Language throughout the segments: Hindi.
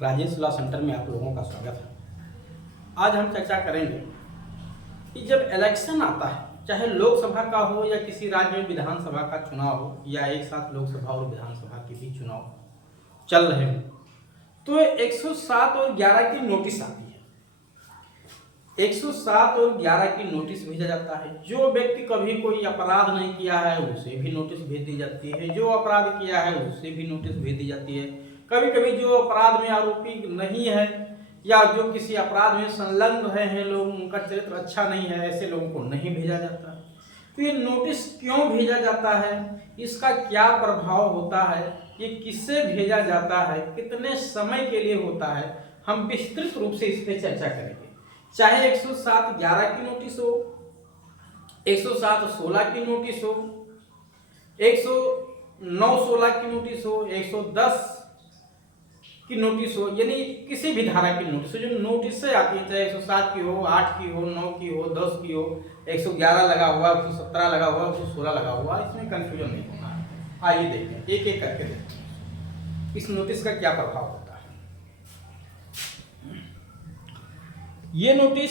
राजेश लॉ सेंटर में आप लोगों का स्वागत है। आज हम चर्चा करेंगे कि जब इलेक्शन आता है, चाहे लोकसभा का हो या किसी राज्य में विधानसभा का चुनाव हो या एक साथ लोकसभा और विधानसभा के भी चुनाव चल रहे हो, तो 107 और 11 की नोटिस आती है। 107 और 11 की नोटिस भेजा जाता है। जो व्यक्ति कभी कोई अपराध नहीं किया है उसे भी नोटिस भेज दी जाती है, जो अपराध किया है उसे भी नोटिस भेज दी जाती है। कभी कभी जो अपराध में आरोपी नहीं है या जो किसी अपराध में संलग्न रहे हैं लोग, उनका चरित्र अच्छा नहीं है, ऐसे लोगों को नहीं भेजा जाता। तो ये नोटिस क्यों भेजा जाता है, इसका क्या प्रभाव होता है, ये किससे भेजा जाता है, कितने समय के लिए होता है, हम विस्तृत रूप से इस पर चर्चा करेंगे। चाहे 107/11 की नोटिस हो, 107/16 की नोटिस हो, 109/16 की नोटिस हो, 110 की नोटिस हो, यानी किसी भी धारा की नोटिस हो। जो नोटिस से आती है, चाहे 107 की हो, 8 की हो, 9 की हो, 10 की हो, 111 लगा हुआ, 117 लगा हुआ, 116 लगा हुआ, इसमें कंफ्यूजन नहीं होना है। आइए देखें, एक एक करके देखें इस नोटिस का क्या प्रभाव होता है। ये नोटिस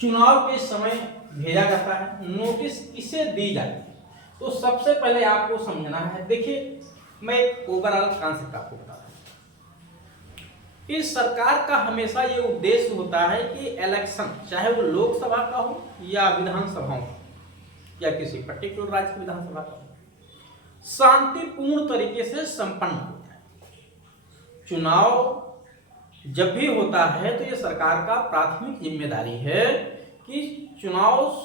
चुनाव के समय भेजा जाता है। नोटिस किसे दी जाती है, तो सबसे पहले आपको समझना है। देखिए, मैं एक ओवरऑल कॉन्सेप्ट आपको बता रहा हूं कि सरकार का हमेशा ये उद्देश्य होता है कि इलेक्शन, चाहे वो लोकसभा का हो या विधानसभाओं का या किसी पर्टिकुलर राज्य की विधानसभा का हो, शांतिपूर्ण तरीके से संपन्न हो जाए। चुनाव जब भी होता है तो ये सरकार का प्राथमिक जिम्मेदारी है कि चुनाव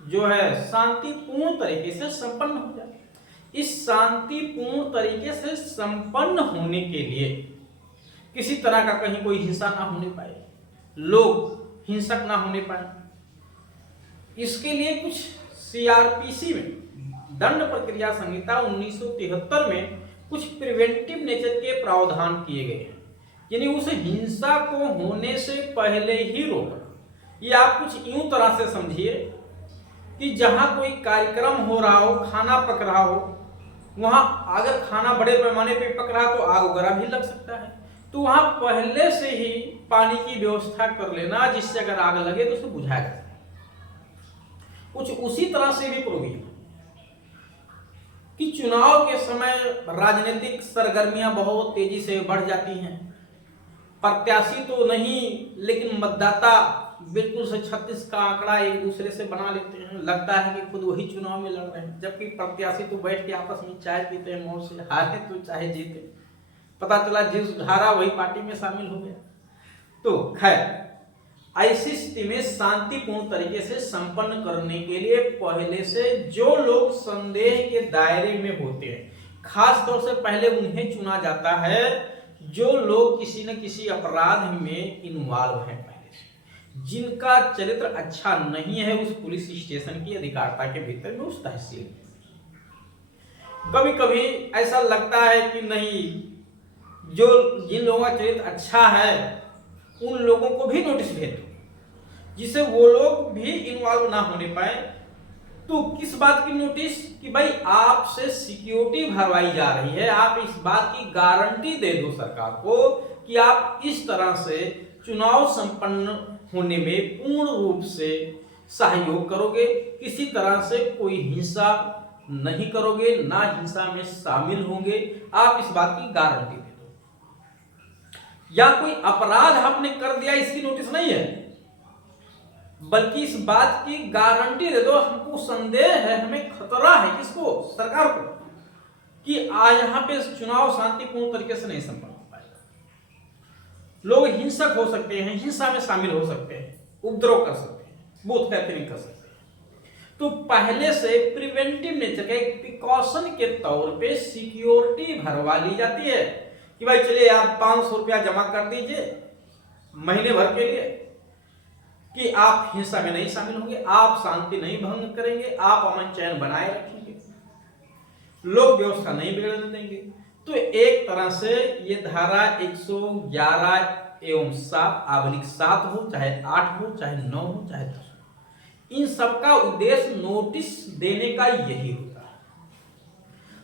जो है शांतिपूर्ण तरीके से संपन्न हो जाए। इस शांतिपूर्ण तरीके से संपन्न होने के लिए किसी तरह का कहीं कोई हिंसा ना होने पाए, लोग हिंसक ना होने पाए, इसके लिए कुछ सीआरपीसी में, दंड प्रक्रिया संहिता 1973 में कुछ प्रिवेंटिव नेचर के प्रावधान किए गए हैं, यानी उस हिंसा को होने से पहले ही रोकना। ये आप कुछ यूं तरह से समझिए कि जहां कोई कार्यक्रम हो रहा हो, खाना पक रहा हो, वहां अगर खाना बड़े पैमाने पे पक रहा तो आग वगैरह भी लग सकता है, तो वहां पहले से ही पानी की व्यवस्था कर लेना, जिससे अगर आग लगे तो उसे बुझाया जा सके। कुछ उसी तरह से भी प्रोविजन कि चुनाव के समय राजनीतिक सरगर्मियां बहुत तेजी से बढ़ जाती हैं। प्रत्याशी तो नहीं, लेकिन मतदाता बिल्कुल से 36 का आंकड़ा एक दूसरे से बना लेते हैं। लगता है कि खुद वही चुनाव में लड़ रहे हैं, जबकि प्रत्याशी तो बैठ के आपस में चाय पीते हैं मौज से, हारे तो चाहे जीते, पता चला जिस हारा वही पार्टी में शामिल हो गया। तो खैर, ऐसी स्थिति में शांतिपूर्ण तरीके से संपन्न करने के लिए पहले से जो लोग संदेह के दायरे में होते हैं, खास तौर से पहले उन्हें चुना जाता है जो लोग किसी न किसी अपराध में इन्वॉल्व हैं, जिनका चरित्र अच्छा नहीं है उस पुलिस स्टेशन की अधिकारिता के भीतर में, उस तहसील में। कभी कभी ऐसा लगता है कि नहीं, जो जिन लोगों का चरित्र अच्छा है उन लोगों को भी नोटिस भेज दो, जिससे वो लोग भी इन्वॉल्व ना होने पाए। तो किस बात की नोटिस, कि भाई आपसे सिक्योरिटी भरवाई जा रही है, आप इस बात की गारंटी दे दो सरकार को कि आप इस तरह से चुनाव संपन्न होने में पूर्ण रूप से सहयोग करोगे, किसी तरह से कोई हिंसा नहीं करोगे, ना हिंसा में शामिल होंगे, आप इस बात की गारंटी दे दो। या कोई अपराध आपने कर दिया, इसकी नोटिस नहीं है, बल्कि इस बात की गारंटी दे दो, हमको संदेह है, हमें खतरा है, किसको, सरकार को, कि आज यहाँ पे चुनाव शांतिपूर्ण तरीके से नहीं संपन्न हो पाएगा। लोग हिंसक हो सकते हैं, हिंसा में शामिल हो सकते हैं, उपद्रव कर सकते हैं, बूथ कैप्चरिंग कर सकते हैं। तो पहले से प्रिवेंटिव नेचर के एक प्रिकॉशन के तौर पे सिक्योरिटी भरवा ली जाती है कि भाई चलिए आप 500 रुपया जमा कर दीजिए महीने भर के लिए, कि आप हिंसा में नहीं शामिल होंगे, आप शांति नहीं भंग करेंगे, आप अमन चैन बनाए रखेंगे, लोग व्यवस्था नहीं बिगड़ने देंगे। तो एक तरह से ये धारा 111/7 हो, चाहे 8 हो, चाहे 9 हो, चाहे 10 हो, इन सबका उद्देश्य नोटिस देने का यही होता है।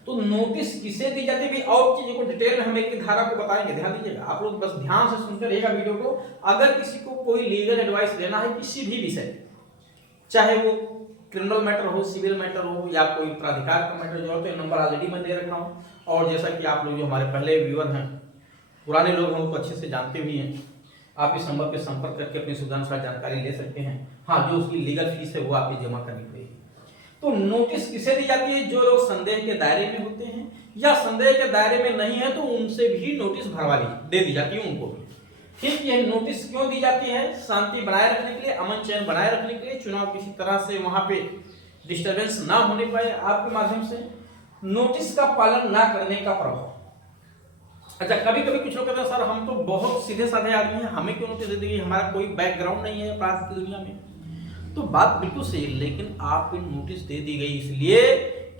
तो नोटिस किसे दी जाती है और चीजों को डिटेल में हम एक धारा को बताएंगे, ध्यान दीजिएगा आप लोग, बस ध्यान से सुनते रहिएगा वीडियो को। अगर किसी को कोई लीगल एडवाइस लेना है किसी भी विषय, चाहे वो क्रिमिनल मैटर हो, सिविल मैटर हो, या कोई प्राधिकार का मैटर जो हो, तो नंबर ऑलरेडी मैं दे रखा हूँ। और जैसा कि आप लोग जो हमारे पहले व्यूअर हैं, पुराने लोग हैं, उनको अच्छे से जानते भी हैं, आप इस नंबर पर संपर्क करके अपनी सुविधानुसार जानकारी ले सकते हैं। हाँ, जो उसकी लीगल फीस है वो आपकी जमा करनी पड़ेगी। तो नोटिस किसे दी जाती है? जो लोग संदेह के दायरे में होते हैं या संदेह के दायरे में नहीं है तो उनसे भी नोटिस भरवा दे दी जाती है उनको भी। ठीक, ये नोटिस क्यों दी जाती है? शांति बनाए रखने के लिए, अमन चैन बनाए रखने के लिए, चुनाव किसी तरह से वहां पे डिस्टरबेंस ना होने पाए आपके माध्यम से। नोटिस का पालन ना करने का प्रभाव। अच्छा, कभी कभी कुछ लोग कहते हैं सर हम तो बहुत सीधे साधे आदमी हैं, हमें क्यों नोटिस दे देंगे, हमारा कोई बैकग्राउंड नहीं है अपराध की दुनिया में। तो बात बिल्कुल सही है, लेकिन आपको नोटिस दे दी गई इसलिए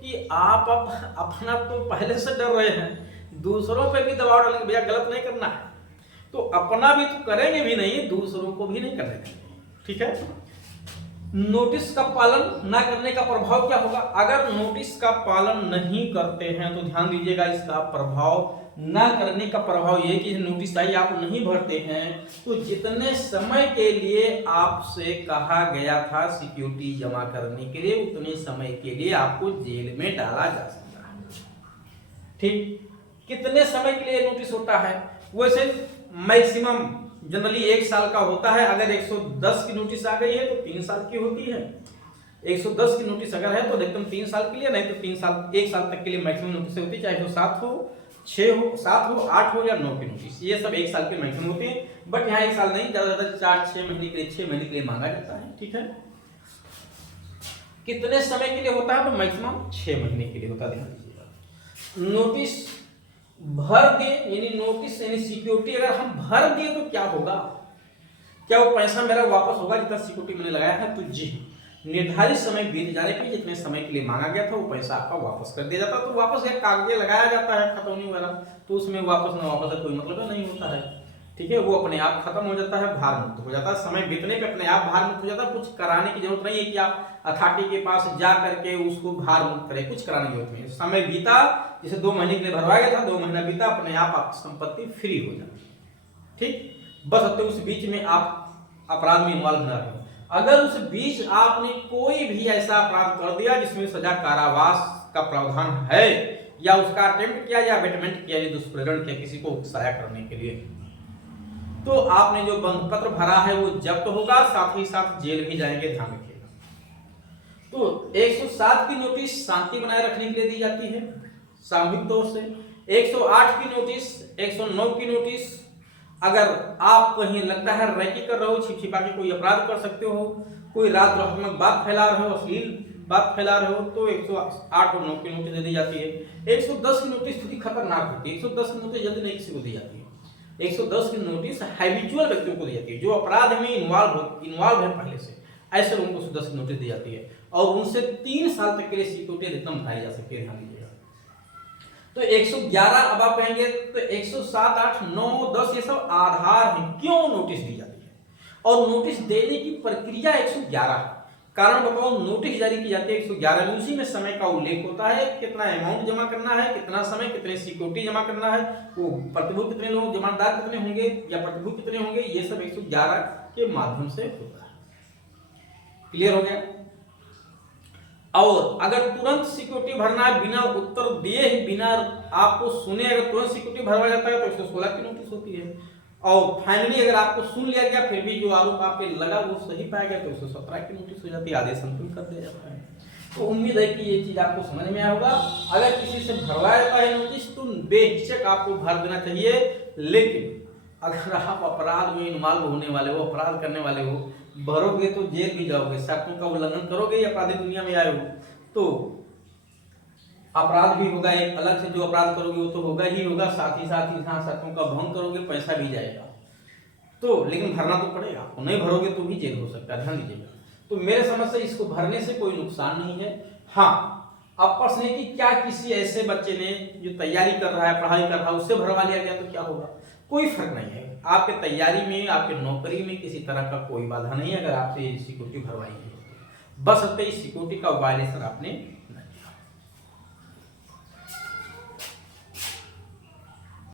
कि आप अपना तो पहले से डर रहे हैं, दूसरों पे भी दबाव डालेंगे, भैया गलत नहीं करना है, तो अपना भी तो करेंगे भी नहीं, दूसरों को भी नहीं करने देंगे। ठीक है, नोटिस का पालन ना करने का प्रभाव क्या होगा? अगर नोटिस का पालन नहीं करते हैं तो ध्यान दीजिएगा, इसका प्रभाव ना करने का प्रभाव ये कि नोटिस आई आप नहीं भरते हैं तो जितने समय के लिए आपसे कहा गया था सिक्योरिटी जमा करने के लिए, उतने समय के लिए आपको जेल में डाला जा सकता है। ठीक, कितने समय के लिए नोटिस होता है? वैसे मैक्सिमम जनरली 1 साल का होता है। अगर 110 की नोटिस आ गई है तो 3 साल की होती है। 110 की नोटिस अगर है तो अधिकतम 3 साल के लिए, नहीं तो 3 साल 1 साल तक के लिए मैक्सिमम नोटिस होती है, चाहे वो 7 हो, 6 हो, 7 हो, 8 हो या 9 की नोटिस, ये सब 1 साल के मैक्सिमम होती है। बट यहाँ 1 साल नहीं, ज्यादा 4-6 महीने के लिए, 6 महीने के लिए मांगा जाता है। ठीक है, कितने समय के लिए होता है? तो मैक्सिमम 6 महीने के लिए होता है, ध्यान दीजिएगा। नोटिस भर दे, यानी नोटिस यानी सिक्योरिटी अगर हम भर दिए तो क्या होगा? क्या वो पैसा मेरा वापस होगा जितना सिक्योरिटी मैंने लगाया है? तो जी, निर्धारित समय बीत जाने पर जितने समय के लिए मांगा गया था वो पैसा आपका वापस कर दिया जाता है। तो वापस एक कागज लगाया जाता है खतौनी वाला, तो उसमें वापस ना वापस का कोई मतलब नहीं होता है। ठीक है, वो अपने आप खत्म हो जाता है, भार मुक्त हो जाता है, समय बीतने पे अपने आप भार मुक्त हो जाता है। कुछ कराने की जरूरत नहीं है कि आप अथॉरिटी के पास जा करके उसको भार मुक्त करें, कुछ कराने की जरूरत नहीं है। समय बीता, जैसे 2 महीने के लिए भरवाया गया था, 2 महीना बीता, अपने आप आपकी संपत्ति फ्री हो जाती है। ठीक, बस अब तक उस बीच में आप अपराध में इन्वॉल्व न रहे। अगर उस बीच आपने कोई भी ऐसा अपराध कर दिया जिसमें सजा कारावास का प्रावधान है, या उसका अटेम्प्ट किया या अबेटमेंट किया, दुष्प्रेरण किया किसी को उकसाया करने के लिए, तो आपने जो बंध पत्र भरा है वो जब्त होगा, साथ ही साथ जेल भी जाएंगे, ध्यान रखिएगा। तो 107 की नोटिस शांति बनाए रखने के लिए दी जाती है सामूहिक तौर से। 108 की नोटिस, 109 की नोटिस अगर आप कहीं लगता है रैकी कर रहे हो, छिपछिपा के कोई अपराध कर सकते हो, कोई राजद्रोहात्मक बात फैला रहे हो, अश्लील बात फैला रहे हो, तो 108 और 9 की नोटिस दे दी जाती है। 110 की नोटिस थोड़ी खतरनाक होती है, 110 की नोटिस जल्दी नहीं किसी को दी जाती है। 110 की नोटिस हैबिचुअल व्यक्तियों को दी जाती है, जो अपराध में इन्वॉल्व है पहले से, ऐसे लोगों को 110 की नोटिस दी जाती है और उनसे 3 साल तक के लिए सिक्योरिटी अधिकतम बढ़ाई जा सकती है, ध्यान दीजिएगा। तो 111 अब आप कहेंगे तो 107, 8, 9, 10 ये सब आधार हैं क्यों नोटिस दी जाती है, और नोटिस देने की प्रक्रिया 111 है। कारण बताओ, नोटिस जारी की जाती है 111 में, उसी में समय का उल्लेख होता है, कितना अमाउंट जमा करना है, कितना समय, कितने सिक्योरिटी जमा करना है, वो प्रतिभूति कितने लोग, जमानतदार कितने होंगे या प्रतिभूति कितने होंगे, ये सब 111 के माध्यम से होता है। क्लियर हो गया? और अगर तुरंत सिक्योरिटी भरना है बिना उत्तर दिए ही, बिना आपको सुने अगर तुरंत सिक्योरिटी भरवा जाता है तो 116 की नोटिस होती है। और फाइनली अगर आपको सुन लिया गया फिर भी जो आरोप आप पे लगा वो सही पाया गया तो 117 की नोटिस हो जाती है, आदेश अंतिम कर दिया जाता है। तो उम्मीद है कि ये चीज आपको समझ में आया होगा। अगर किसी से भरवाया जाता है नोटिस तो बेहिचक आपको भर देना चाहिए, लेकिन अगर आप अपराध में इन्वॉल्व होने वाले हो, अपराध करने वाले हो, भरोगे तो जेल भी जाओगे, शर्तों का उल्लंघन करोगे या अपराधी दुनिया में आए हो तो अपराध भी होगा, एक अलग से जो अपराध करोगे वो तो होगा ही होगा, साथ ही शर्तों का भंग करोगे, पैसा भी जाएगा। तो लेकिन भरना तो पड़ेगा, आपको नहीं भरोगे तो भी जेल हो सकता है, ध्यान दीजिएगा। तो मेरे समझ से इसको भरने से कोई नुकसान नहीं है। हाँ, अब प्रश्न है कि क्या किसी ऐसे बच्चे ने जो तैयारी कर रहा है, पढ़ाई कर रहा है, उससे भरवा लिया गया तो क्या होगा? कोई फर्क नहीं है, आपके तैयारी में, आपके नौकरी में किसी तरह का कोई बाधा नहीं है अगर आपसे सिक्योरिटी भरवाई है, बस इस सिक्योरिटी का वायलेशन आपने